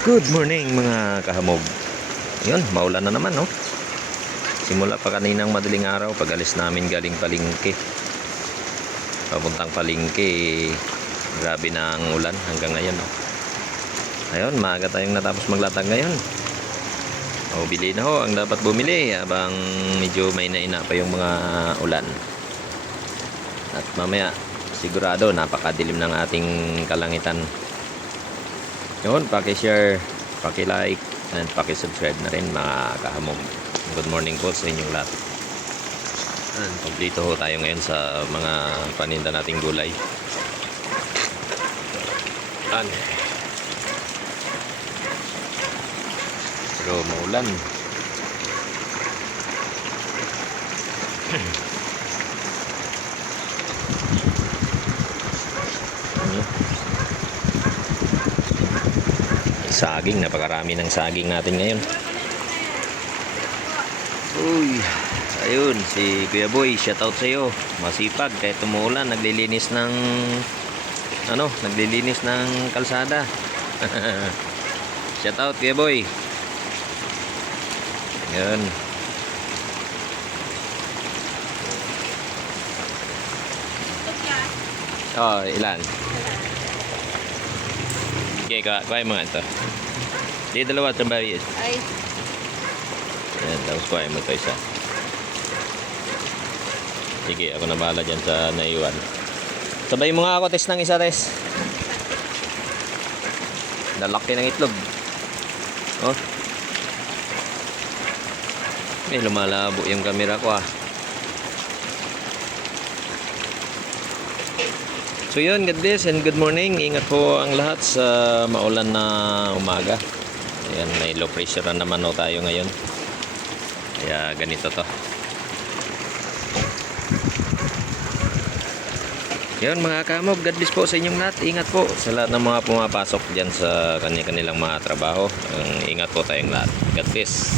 Good morning mga kahamog. Yun, maulan na naman no. Simula pa kaninang madaling araw pag alis namin galing palingke. Papuntang palingke, grabe na ang ulan hanggang ngayon no. Ayun, maaga tayong natapos maglatag ngayon. O, bili na ho ang dapat bumili habang medyo may naina pa yung mga ulan. At mamaya, sigurado napakadilim ng ating kalangitan. Yun, paki-share, paki-like, and paki-subscribe na rin mga kahamog. Good morning po sa inyong lahat. And kompleto ho tayo ngayon sa mga paninda nating gulay. An. Pero maulan. saging napakarami ng saging natin ngayon. Uy ayun si Kuya Boy shoutout sa iyo masipag kahit tumuulan naglilinis ng ano naglilinis ng kalsada. Shoutout Kuya Boy. Yun oh ilan Okay, kuha, kuha mo nga ito. Di dalawa itong baril. Ay, Ayan, tapos kuha mo ito isa. Sige, ako na bahala dyan sa naiwan. Sabay mo nga ako, test ng isa, test. Lalaki ng itlog. Oh. Eh, lumalabo yung camera ko ah. So yun, God bless and good morning. Ingat po ang lahat sa maulan na umaga. Ayan, may low pressure na naman tayo ngayon. Kaya ganito to. Yun mga kamog, God bless po sa inyong lahat. Ingat po sa lahat ng mga pumapasok dyan sa kanilang mga trabaho. Ingat po tayong lahat. God bless.